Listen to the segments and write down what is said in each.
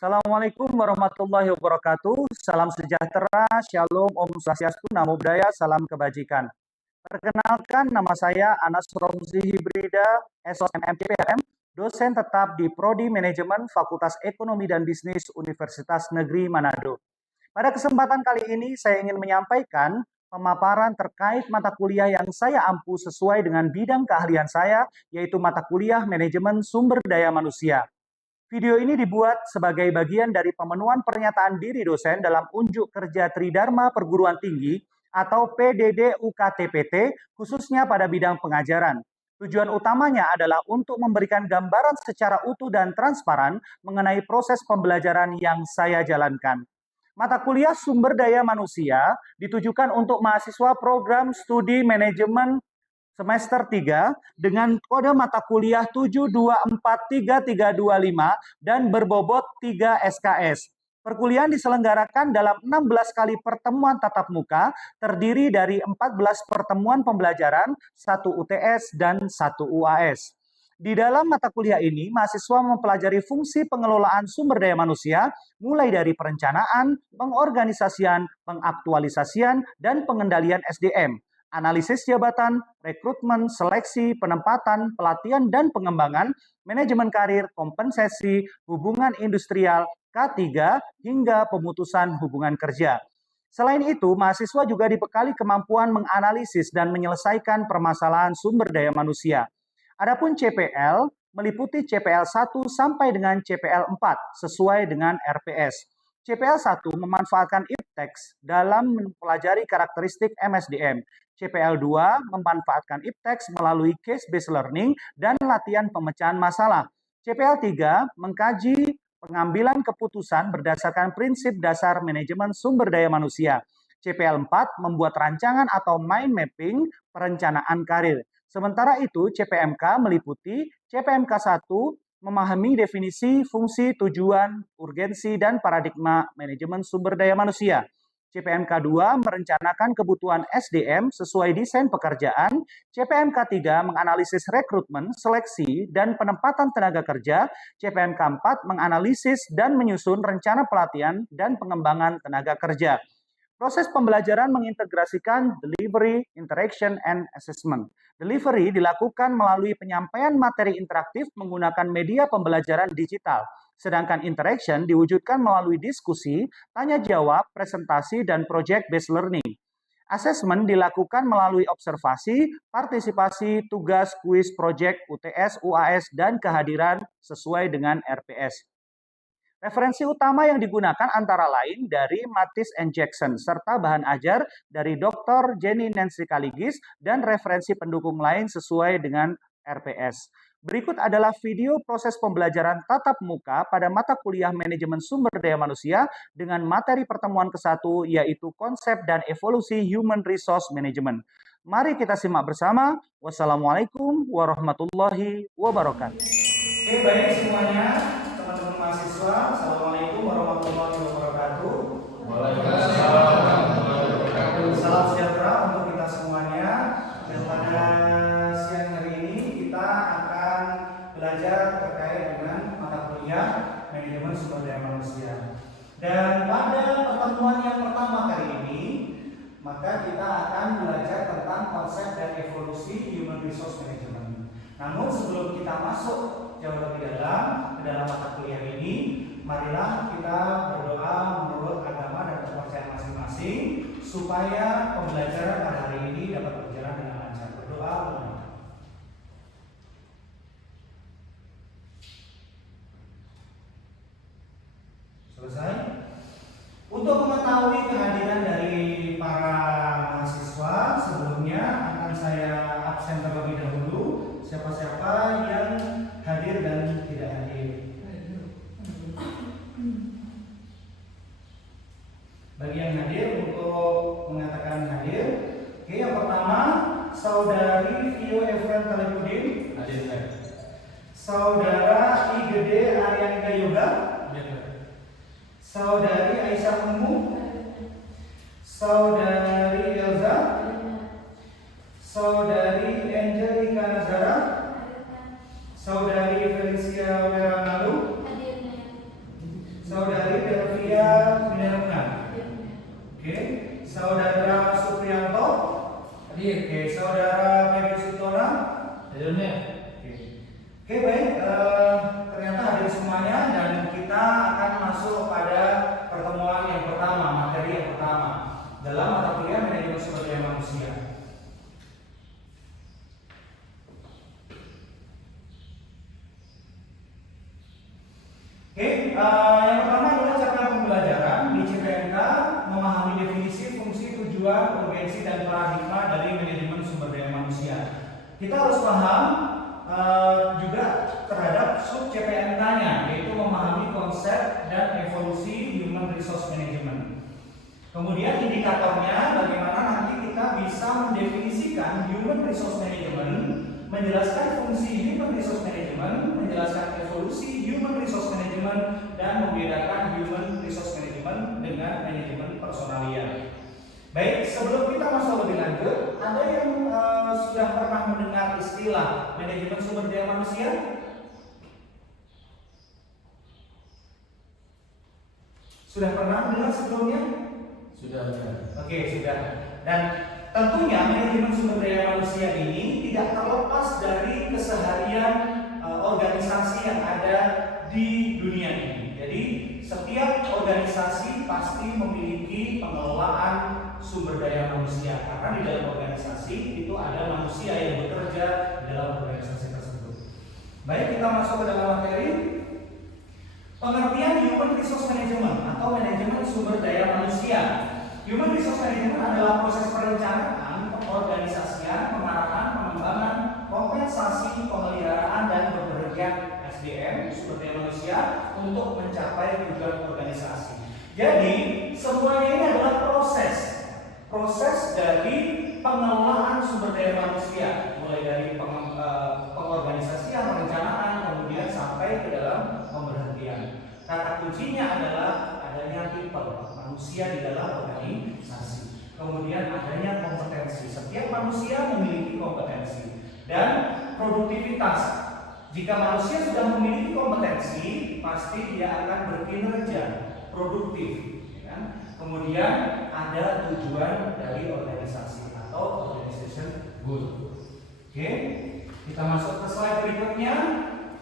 Assalamualaikum warahmatullahi wabarakatuh. Salam sejahtera, shalom, om swastiastu, namo buddhaya, salam kebajikan. Perkenalkan, nama saya Anas Romzi Hibrida, SOMMPPRM, dosen tetap di Prodi Manajemen Fakultas Ekonomi dan Bisnis Universitas Negeri Manado. Pada kesempatan kali ini, saya ingin menyampaikan pemaparan terkait mata kuliah yang saya ampu sesuai dengan bidang keahlian saya, yaitu mata kuliah Manajemen Sumber Daya Manusia. Video ini dibuat sebagai bagian dari pemenuhan pernyataan diri dosen dalam unjuk kerja Tridharma Perguruan Tinggi atau PDD UKT-PT khususnya pada bidang pengajaran. Tujuan utamanya adalah untuk memberikan gambaran secara utuh dan transparan mengenai proses pembelajaran yang saya jalankan. Mata kuliah Sumber Daya Manusia ditujukan untuk mahasiswa program studi manajemen semester 3 dengan kode mata kuliah 7243325 dan berbobot 3 SKS. Perkuliahan diselenggarakan dalam 16 kali pertemuan tatap muka, terdiri dari 14 pertemuan pembelajaran, 1 UTS, dan 1 UAS. Di dalam mata kuliah ini, mahasiswa mempelajari fungsi pengelolaan sumber daya manusia, mulai dari perencanaan, pengorganisasian, pengaktualisasian, dan pengendalian SDM, analisis jabatan, rekrutmen, seleksi, penempatan, pelatihan dan pengembangan, manajemen karir, kompensasi, hubungan industrial, K3, hingga pemutusan hubungan kerja. Selain itu, mahasiswa juga dibekali kemampuan menganalisis dan menyelesaikan permasalahan sumber daya manusia. Adapun CPL meliputi CPL 1 sampai dengan CPL 4 sesuai dengan RPS. CPL 1 memanfaatkan IPTEX dalam mempelajari karakteristik MSDM. CPL 2 memanfaatkan IPTEX melalui case-based learning dan latihan pemecahan masalah. CPL 3 mengkaji pengambilan keputusan berdasarkan prinsip dasar manajemen sumber daya manusia. CPL 4 membuat rancangan atau mind mapping perencanaan karir. Sementara itu, CPMK meliputi CPMK 1 memahami definisi, fungsi, tujuan, urgensi, dan paradigma manajemen sumber daya manusia. CPMK 2 merencanakan kebutuhan SDM sesuai desain pekerjaan. CPMK 3 menganalisis rekrutmen, seleksi, dan penempatan tenaga kerja. CPMK 4 menganalisis dan menyusun rencana pelatihan dan pengembangan tenaga kerja. Proses pembelajaran mengintegrasikan delivery, interaction, and assessment. Delivery dilakukan melalui penyampaian materi interaktif menggunakan media pembelajaran digital, sedangkan interaction diwujudkan melalui diskusi, tanya jawab, presentasi, dan project-based learning. Assessment dilakukan melalui observasi, partisipasi, tugas, kuis, project, UTS, UAS, dan kehadiran sesuai dengan RPS. Referensi utama yang digunakan antara lain dari Mattis and Jackson, serta bahan ajar dari Dr. Jenny Nancy Kaligis, dan referensi pendukung lain sesuai dengan RPS. Berikut adalah video proses pembelajaran tatap muka pada mata kuliah Manajemen Sumber Daya Manusia dengan materi pertemuan ke-1, yaitu konsep dan evolusi Human Resource Management. Mari kita simak bersama. Wassalamualaikum warahmatullahi wabarakatuh. Oke, baik semuanya. Teman-teman mahasiswa, Assalamualaikum warahmatullahi wabarakatuh. Waalaikumsalam warahmatullahi wabarakatuh. Salam sejahtera untuk kita semuanya. Dan pada siang hari ini kita akan belajar terkait dengan mata kuliah Manajemen Sumber Daya Manusia. Dan pada pertemuan yang pertama kali ini, maka kita akan belajar tentang konsep dan evolusi Human Resource Management. Namun sebelum kita masuk jauh lebih dalam ke dalam mata kuliah ini, marilah kita berdoa menurut agama dan kepercayaan masing-masing supaya pembelajaran pada hari ini dapat berjalan dengan lancar. Berdoa. Selesai. Untuk mengetahui kehadiran dari para mahasiswa, sebelumnya akan saya absen terlebih dahulu. Siapa-siapa yang hadir dan tidak hadir. Bagi yang hadir, untuk mengatakan hadir. Oke, yang pertama, Saudari Vio Efren Talibudin. Hadir. Saudara Igede Arianga Yoga. Hadir. Saudari Aisyah Ummu. Saudari Elza. Saudari Angelika Nazara. Saudari Felicia Weranalu. Oke, Saudara Febri Sutona. Hadirnya. Oke, baik. Ternyata hadir semuanya dan kita akan masuk pada pertemuan yang pertama, materi yang pertama dalam mata kuliah manajemen sumber daya manusia. Oke, yang pertama adalah capaian pembelajaran di CPNK, memahami definisi, fungsi, tujuan, urgensi, dan paradigma dari manajemen sumber daya manusia. Kita harus paham juga terhadap sub CPNK-nya, yaitu memahami konsep dan evolusi Human Resource Management. Kemudian indikatornya, bagaimana nanti kita bisa mendefinisikan Human Resource Management, menjelaskan fungsi Human Resource Management, menjelaskan evolusi Human Resource Management, dan membedakan Human Resource Management dengan manajemen personalia. Baik, sebelum kita masuk lebih lanjut, ada yang sudah pernah mendengar istilah manajemen sumber daya manusia? Sudah pernah mendengar sebelumnya? Sudah. Oke, sudah. Dan tentunya manajemen sumber daya manusia ini tidak terlepas dari keseharian organisasi yang ada di dunia ini. Jadi setiap organisasi pasti memiliki pengelolaan sumber daya manusia, karena di dalam organisasi itu ada manusia yang bekerja di dalam organisasi tersebut. Baik, kita masuk ke dalam materi. Pengertian Human Resource Management atau manajemen sumber daya manusia. Human Resource Management adalah proses perencanaan, pengorganisasian, pengarahan, pengembangan, kompensasi, pemeliharaan, dan pemberdayaan SDM sumber daya manusia untuk mencapai tujuan organisasi. Jadi semuanya ini adalah proses dari pengelolaan sumber daya manusia, mulai dari pengorganisasian, perencanaan, kemudian sampai ke dalam pemberhentian. Kata kuncinya adalah adanya people, manusia di dalam organisasi. Kemudian adanya kompetensi. Setiap manusia memiliki kompetensi dan produktivitas. Jika manusia sudah memiliki kompetensi, pasti dia akan berkinerja produktif. Kemudian ada tujuan dari organisasi atau organization goal. Oke, kita masuk ke slide berikutnya.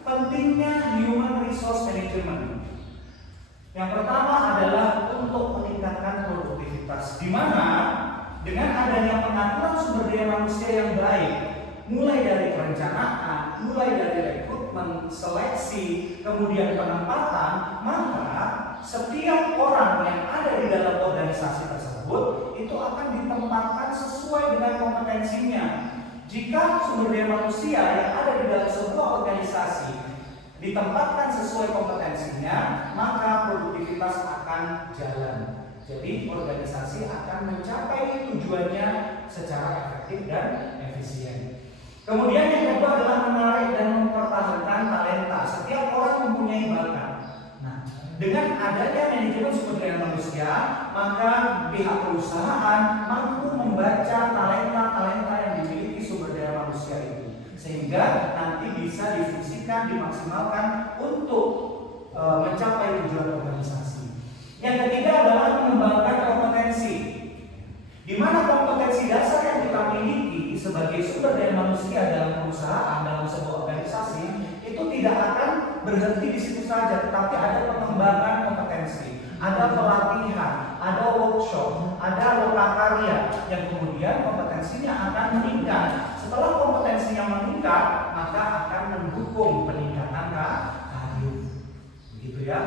Pentingnya Human Resource Management. Yang pertama adalah untuk meningkatkan produktivitas, di mana dengan adanya pengaturan sumber daya manusia yang baik, mulai dari perencanaan, mulai dari rekrutmen, seleksi, kemudian penempatan, maka setiap orang yang ada di dalam organisasi tersebut itu akan ditempatkan sesuai dengan kompetensinya. Jika sumber daya manusia yang ada di dalam sebuah organisasi ditempatkan sesuai kompetensinya, maka produktivitas akan jalan. Jadi organisasi akan mencapai tujuannya secara efektif dan efisien. Kemudian yang kedua adalah menarik dan mempertahankan talenta. Setiap orang mempunyai bakat. Dengan adanya manajemen sumber daya manusia, maka pihak perusahaan mampu membaca talenta-talenta yang dimiliki sumber daya manusia itu, sehingga nanti bisa difungsikan, dimaksimalkan untuk mencapai tujuan organisasi. Yang ketiga adalah mengembangkan kompetensi, di mana kompetensi dasar yang kita miliki sebagai sumber daya manusia dalam perusahaan, dalam sebuah organisasi itu tidak akan berhenti di situ saja, tetapi ada pengembangan kompetensi, ada pelatihan, ada workshop, ada lokakarya yang kemudian kompetensinya akan meningkat. Setelah kompetensinya meningkat, maka akan mendukung peningkatan karir, begitu ya.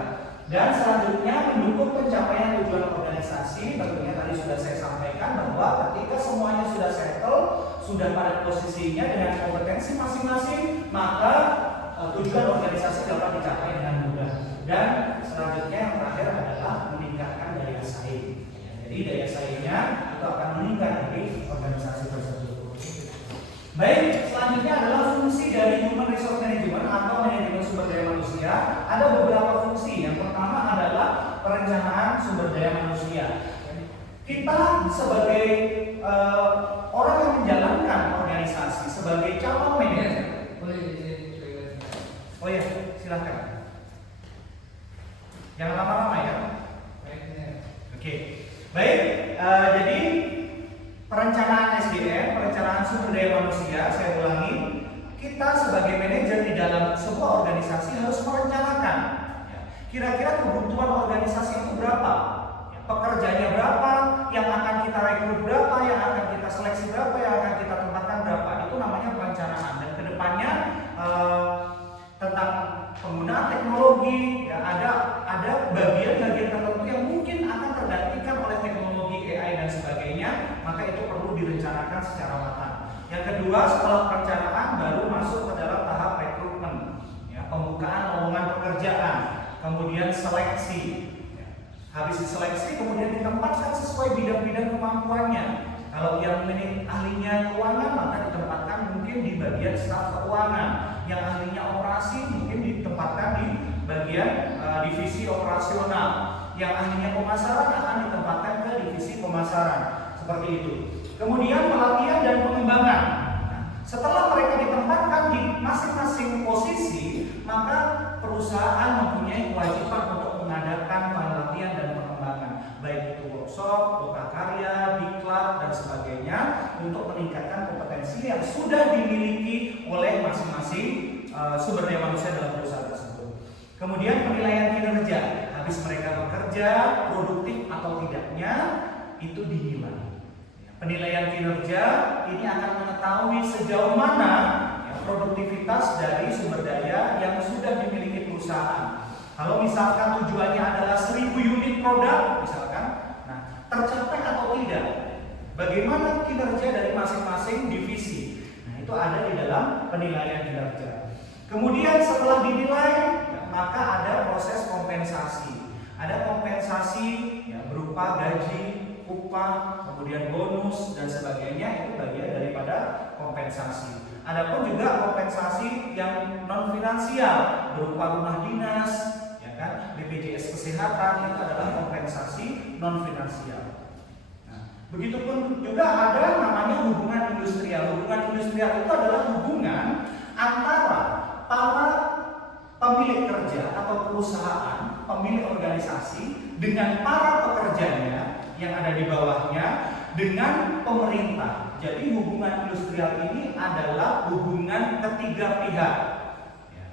Dan selanjutnya mendukung pencapaian tujuan organisasi. Tentunya tadi sudah saya sampaikan bahwa ketika semuanya sudah settle, sudah pada posisinya dengan kompetensi masing-masing, maka tujuan organisasi dapat dicapai dengan mudah. Dan selanjutnya yang terakhir adalah meningkatkan daya saing. Jadi daya saingnya itu akan meningkat di organisasi tersebut. Baik, selanjutnya adalah fungsi dari Human Resource Management atau manajemen sumber daya manusia. Ada beberapa fungsi. Yang pertama adalah perencanaan sumber daya manusia. Kita sebagai orang yang menjalankan organisasi, sebagai calon manajer. Oh ya, silahkan. Jangan lama-lama ya. Oke. Baik, jadi perencanaan perencanaan SDM, perencanaan sumber daya manusia, saya ulangi, kita sebagai manajer di dalam sebuah organisasi harus merencanakan kira-kira kebutuhan organisasi itu berapa, pekerjanya berapa, yang akan kita rekrut berapa, yang akan kita seleksi berapa, yang akan kita tempatkan berapa. Itu namanya perencanaan. Dan kedepannya tentang penggunaan teknologi, ya, ada bagian-bagian tertentu yang mungkin akan tergantikan oleh teknologi AI dan sebagainya, maka itu perlu direncanakan secara matang. Yang kedua, setelah perencanaan baru masuk ke dalam tahap rekrutmen, ya, pembukaan lowongan pekerjaan, kemudian seleksi. Habis diseleksi kemudian ditempatkan sesuai bidang-bidang kemampuannya. Kalau yang ini ahlinya keuangan, maka ditempatkan mungkin di bagian staf keuangan. Yang ahlinya operasi mungkin ditempatkan di bagian divisi operasional. Yang ahlinya pemasaran akan ditempatkan ke divisi pemasaran. Seperti itu. Kemudian pelatihan dan pengembangan. Setelah mereka ditempatkan di masing-masing posisi, maka perusahaan mempunyai kewajiban untuk mengadakan pelatihan dan pengembangan, baik itu workshop, lokakarya, diklat, dan sebagainya, untuk meningkatkan kompetensi yang sudah dimiliki oleh masing-masing sumber daya manusia dalam perusahaan tersebut. Kemudian penilaian kinerja, habis mereka bekerja, produktif atau tidaknya, itu dinilai. Penilaian kinerja ini akan mengetahui sejauh mana produktivitas dari sumber daya yang sudah dimiliki perusahaan. Kalau misalkan tujuannya adalah 1000 unit produk, misalkan, nah, tercapai atau tidak? Bagaimana kinerja dari masing-masing divisi? Nah, itu ada di dalam penilaian kinerja. Kemudian setelah dinilai, maka ada proses kompensasi. Ada kompensasi ya, berupa gaji, upah, kemudian bonus dan sebagainya, itu bagian daripada kompensasi. Adapun juga kompensasi yang non finansial berupa rumah dinas, ya kan, BPJS kesehatan, itu adalah kompensasi non finansial. Nah, begitupun juga ada namanya hubungan industrial. Hubungan industrial itu adalah hubungan antara para pemilik kerja atau perusahaan, pemilik organisasi dengan para pekerjanya yang ada di bawahnya dengan pemerintah. Jadi hubungan industrial ini adalah hubungan ketiga pihak.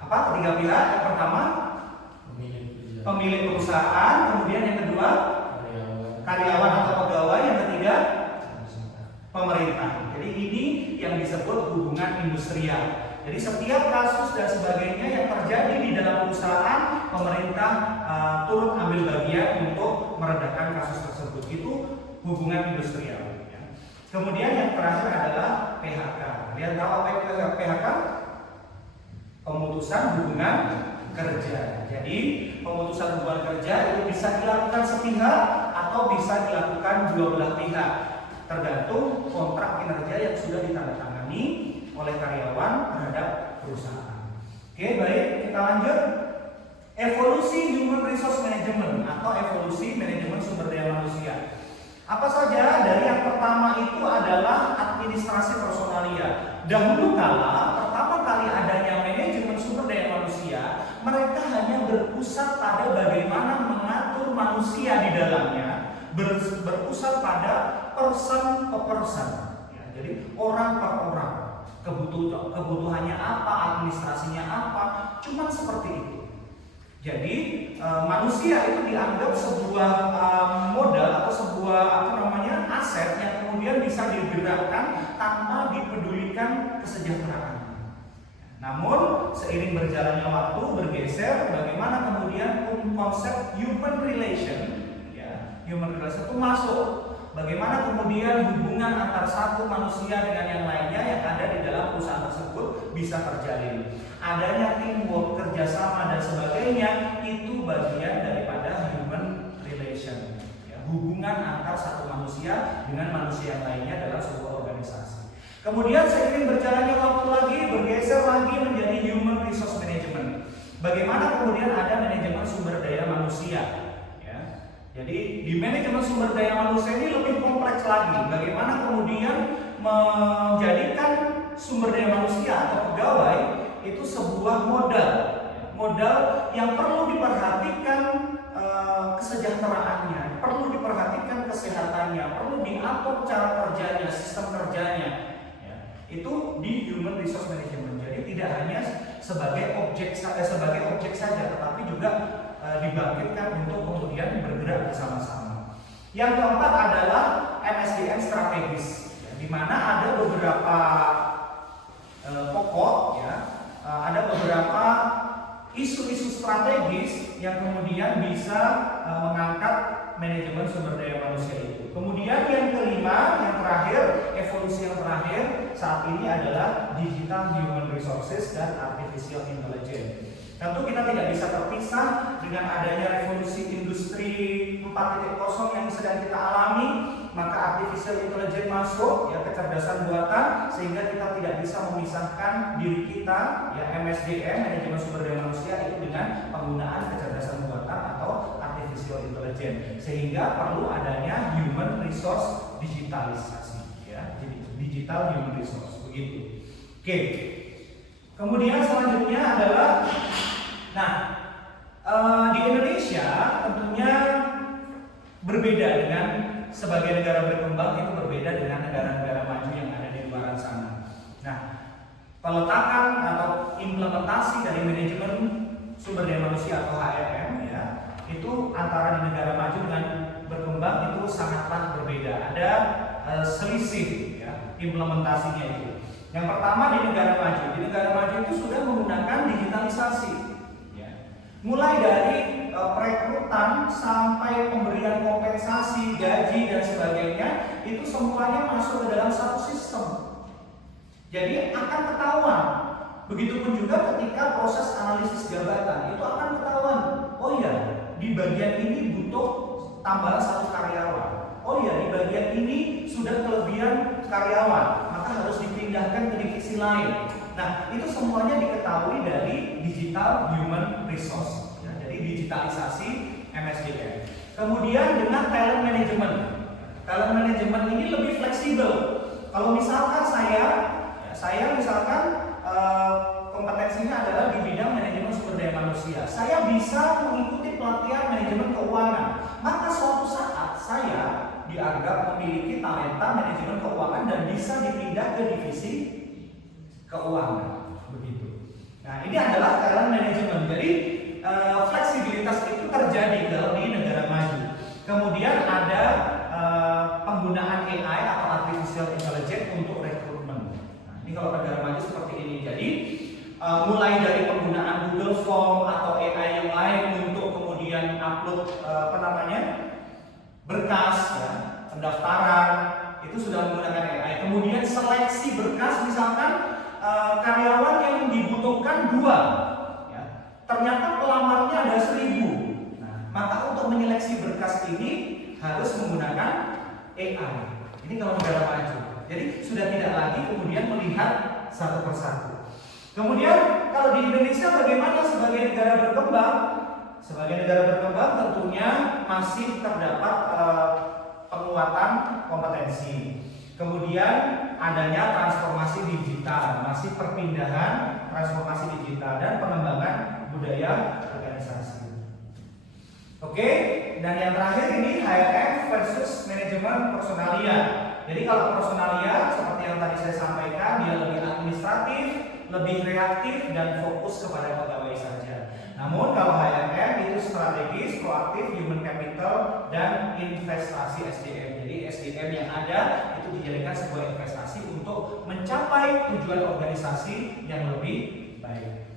Apa ketiga pihak? Yang pertama pemilik perusahaan, kemudian yang kedua karyawan atau pegawai, yang ketiga pemerintah. Jadi ini yang disebut hubungan industrial. Jadi setiap kasus dan sebagainya yang terjadi di dalam perusahaan, pemerintah turut ambil bagian untuk meredakan kasus tersebut. Itu hubungan industrial. Ya. Kemudian yang terakhir adalah PHK. Kalian tahu apa itu PHK? Pemutusan hubungan kerja. Jadi pemutusan hubungan kerja itu bisa dilakukan sepihak atau bisa dilakukan dua belah pihak, tergantung kontrak kinerja yang sudah ditandatangani oleh karyawan terhadap perusahaan. Oke, baik, kita lanjut. Evolusi human resource management atau evolusi manajemen sumber daya manusia. Apa saja? Dari yang pertama itu adalah administrasi personalia. Dahulu kala, pertama kali adanya manajemen sumber daya manusia, mereka hanya berpusat pada bagaimana mengatur manusia di dalamnya, berpusat pada person per person. Ya, jadi orang per orang. Kebutuhannya apa, administrasinya apa, cuman seperti itu. Jadi manusia itu dianggap sebuah modal atau sebuah aset yang kemudian bisa digerakkan tanpa dipedulikan kesejahteraan. Namun seiring berjalannya waktu bergeser, bagaimana kemudian konsep human relation, ya, human relation itu masuk. Bagaimana kemudian hubungan antar satu manusia dengan yang lainnya yang ada di dalam perusahaan tersebut bisa terjalin. Adanya teamwork, kerjasama dan sebagainya itu bagian daripada human relation. Ya, hubungan antar satu manusia dengan manusia yang lainnya dalam sebuah organisasi. Kemudian seiring berjalannya waktu lagi bergeser lagi menjadi human resource management. Bagaimana kemudian ada manajemen sumber daya manusia. Jadi di manajemen sumber daya manusia ini lebih kompleks lagi. Bagaimana kemudian menjadikan sumber daya manusia atau pegawai itu sebuah modal yang perlu diperhatikan kesejahteraannya, perlu diperhatikan kesehatannya, perlu diatur cara kerjanya, sistem kerjanya. Ya, itu di human resource management. Jadi tidak hanya sebagai objek saja, tetapi juga dibangkitkan untuk kemudian bergerak bersama-sama. Yang keempat adalah MSDM strategis, ya, di mana ada beberapa pokok, ya, ada beberapa isu-isu strategis yang kemudian bisa mengangkat manajemen sumber daya manusia itu. Kemudian yang kelima, yang terakhir, evolusi yang terakhir saat ini adalah digital human resources dan artificial intelligence. Tentu kita tidak bisa terpisah dengan adanya revolusi industri 4.0 yang sedang kita alami, maka artificial intelligence masuk, ya, kecerdasan buatan, sehingga kita tidak bisa memisahkan diri kita, ya, MSDM, manajemen sumber daya manusia, itu dengan penggunaan kecerdasan buatan atau artificial intelligence, sehingga perlu adanya human resource digitalisasi, ya, digital human resource, begitu. Oke. Kemudian selanjutnya adalah, nah, di Indonesia tentunya berbeda dengan sebagai negara berkembang, itu berbeda dengan negara-negara maju yang ada di luar sana. Nah, peletakan atau implementasi dari manajemen sumber daya manusia atau HRM, ya, itu antara di negara maju dengan berkembang itu sangatlah berbeda. Ada selisih, ya, implementasinya itu. Yang pertama di negara maju itu sudah menggunakan digitalisasi, ya. Mulai dari perekrutan sampai pemberian kompensasi, gaji dan sebagainya, itu semuanya masuk ke dalam satu sistem. Jadi akan ketahuan. Begitupun juga ketika proses analisis jabatan, itu akan ketahuan. Oh iya, di bagian ini butuh tambahan 1 karyawan. Oh iya, di bagian ini sudah kelebihan karyawan, maka harus dipindahkan ke divisi lain. Nah, itu semuanya diketahui dari digital human resource, ya, jadi digitalisasi MSDM. Kemudian dengan talent management. Talent management ini lebih fleksibel. Kalau misalkan saya misalkan kompetensinya adalah di bidang manajemen sumber daya manusia, saya bisa mengikuti pelatihan manajemen keuangan, maka suatu saat saya dianggap memiliki talenta manajemen keuangan dan bisa dipindah ke divisi keuangan, begitu. Nah, ini adalah talent management. Jadi fleksibilitas itu terjadi kalau di negara maju. Kemudian ada penggunaan AI atau artificial intelligence untuk rekrutmen. Nah, ini kalau negara maju seperti ini. Jadi mulai dari penggunaan Google Form atau AI yang lain untuk kemudian upload berkas, ya, pendaftaran, itu sudah menggunakan AI. Kemudian seleksi berkas, misalkan karyawan yang dibutuhkan 2, ya, ternyata pelamarnya ada 1000. Nah, maka untuk menyeleksi berkas ini harus menggunakan AI. Ini kalau negara maju. Jadi sudah tidak lagi kemudian melihat satu persatu. Kemudian kalau di Indonesia bagaimana sebagai negara berkembang? Sebagai negara berkembang tentunya masih terdapat penguatan kompetensi. Kemudian adanya transformasi digital, masih perpindahan transformasi digital dan pengembangan budaya organisasi. Oke, dan yang terakhir ini HRM versus manajemen personalia. Jadi kalau personalia seperti yang tadi saya sampaikan, dia lebih administratif, lebih reaktif dan fokus kepada pegawai saja. Namun kalau HRM itu strategis, proaktif, human capital dan investasi SDM. Jadi SDM yang ada itu dijadikan sebuah investasi untuk mencapai tujuan organisasi yang lebih baik.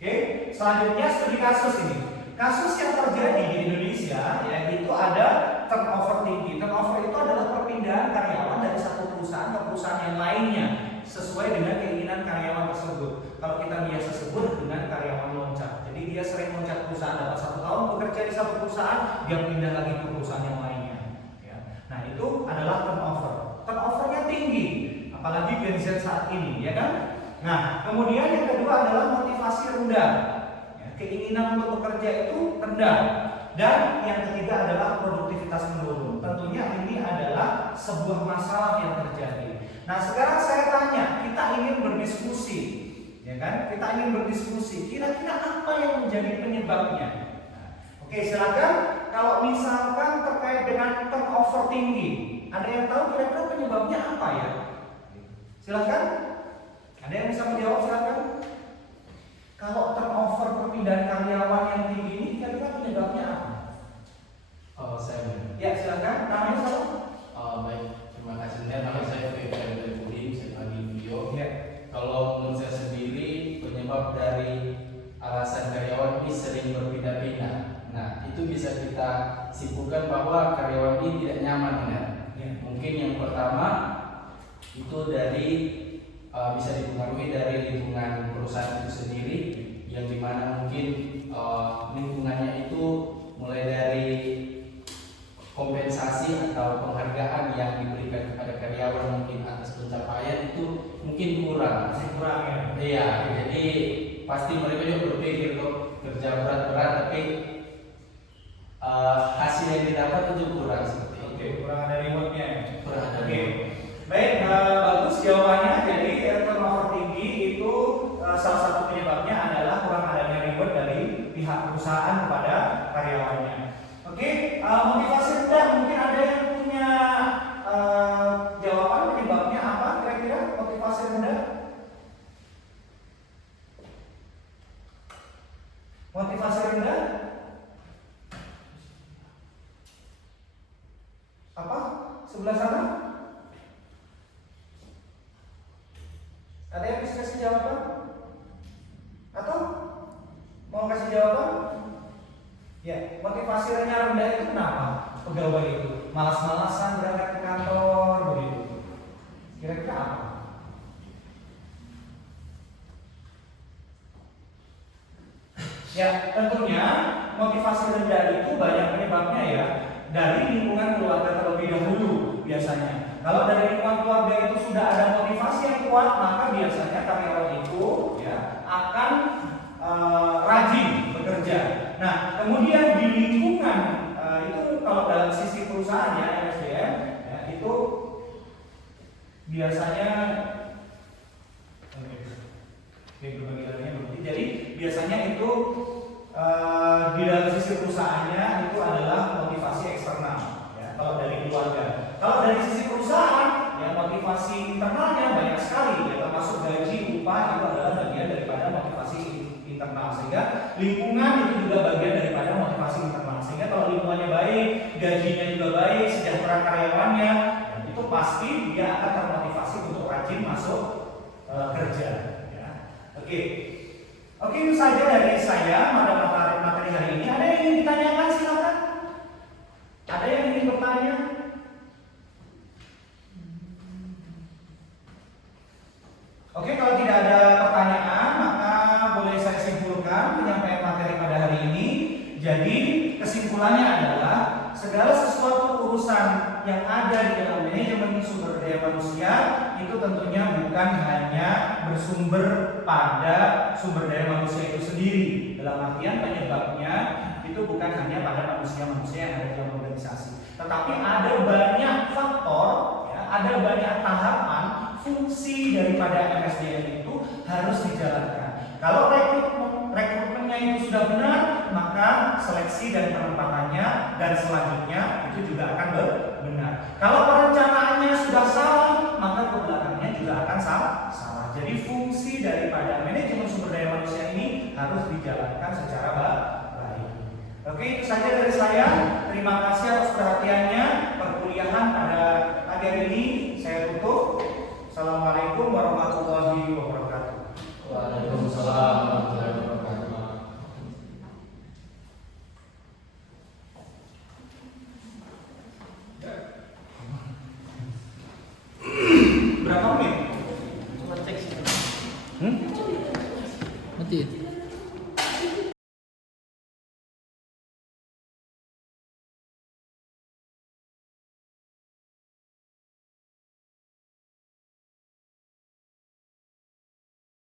Oke, selanjutnya studi kasus ini. Kasus yang terjadi di Indonesia yaitu ada turnover tinggi. Turnover itu adalah perpindahan karyawan dari satu perusahaan ke perusahaan yang lainnya sesuai dengan keinginan karyawan tersebut. Kalau kita biasa sebut dengan karyawan loncat. Jadi dia sering loncat perusahaan, dapat 1 tahun bekerja di satu perusahaan, dia pindah lagi ke perusahaan yang lainnya. Ya. Nah, itu adalah turnover. Turnovernya tinggi, apalagi Gen Z saat ini, ya kan? Nah, kemudian yang kedua adalah motivasi rendah. Ya, keinginan untuk bekerja itu rendah. Dan yang ketiga adalah produktivitas menurun. Tentunya ini adalah sebuah masalah yang terjadi. Nah, sekarang saya tanya, kita ingin berdiskusi, ya kan? Kita ingin berdiskusi, kira-kira apa yang menjadi penyebabnya? Nah, oke, silakan kalau misalkan terkait dengan turnover tinggi, ada yang tahu kira-kira penyebabnya apa ya? Silahkan. Ada yang bisa menjawab, silahkan. Kalau turnover perpindahan karyawan yang tinggi ini kira-kira penyebabnya apa? Oh, saya. Ya, silahkan. Namanya siapa? Baik, terima kasih. Nama saya Febri Budin, saya lagi video. Ya. Kalau menurut saya sendiri, penyebab dari alasan karyawan ini sering berpindah-pindah. Nah, itu bisa kita simpulkan bahwa karyawan ini tidak nyaman, ya. Mungkin yang pertama itu dari bisa dipengaruhi dari lingkungan perusahaan itu sendiri, yang dimana mungkin lingkungannya itu mulai dari kompensasi atau penghargaan yang diberikan kepada karyawan mungkin atas pencapaian itu mungkin kurang. Masih kurang ya? Iya, jadi pasti mereka juga berpikir kok kerja berat-berat tapi hasil yang didapat itu kurang seperti itu. Oke, kurang ada rewardnya ya? Kurang ada. Oke. Baik, bagus jawabannya. Jadi turnover tinggi itu salah satu penyebabnya adalah kurang adanya reward dari pihak perusahaan kepada karyawannya. Oke, motivasi rendah, mungkin ada yang punya jawaban penyebabnya apa kira-kira motivasi rendah? Motivasi rendah? Apa? Sebelah sana? Ada yang bisa kasih jawaban? Atau mau kasih jawaban? Ya, motivasi rendah itu kenapa? Pegawai itu malas-malasan berangkat ke kantor begitu. Kira-kira apa? Ya, tentunya motivasi rendah itu banyak penyebabnya ya. Dari lingkungan keluarga terlebih dahulu biasanya. Kalau dari lingkungan keluarga itu sudah ada motivasi yang kuat, maka biasanya karyawan itu ya akan rajin bekerja. Nah, kemudian di lingkungan itu kalau dalam sisi perusahaan ya MSDM ya, itu biasanya jadi biasanya itu di dalam sisi perusahaannya itu adalah motivasi eksternal ya, kalau dari keluarga. Kalau dari sisi perusahaan ya motivasi internalnya banyak sekali ya, termasuk gaji, upah itu adalah bagian daripada motivasi internal, sehingga lingkungan itu juga bagian daripada motivasi internal. Sehingga kalau lingkungannya baik, gajinya juga baik, sejahtera karyawannya, ya, itu pasti dia akan termotivasi untuk rajin masuk kerja ya. Oke, itu saja dari saya pada materi hari ini. Ada yang ingin ditanyakan, silakan. Ada yang ingin bertanya? Oke, kalau tidak ada pertanyaan, maka boleh saya simpulkan penyampaian materi pada hari ini. Jadi, kesimpulannya adalah segala sesuatu urusan yang ada di dalam manajemen sumber daya manusia itu tentunya bukan hanya bersumber pada sumber daya manusia itu sendiri. Dalam artian penyebabnya itu bukan hanya pada manusia-manusia yang ada dalam organisasi, tetapi ada banyak faktor, ya, ada banyak tahapan fungsi daripada MSDM itu harus dijalankan. Kalau rekrutmennya itu sudah benar, maka seleksi dan penempatannya dan selanjutnya itu juga akan benar. Kalau perencanaannya sudah salah, maka kebelakangnya juga akan salah. Jadi fungsi daripada manajemen sumber daya manusia ini harus dijalankan secara baik. Oke, itu saja dari saya. Terima kasih atas perhatiannya.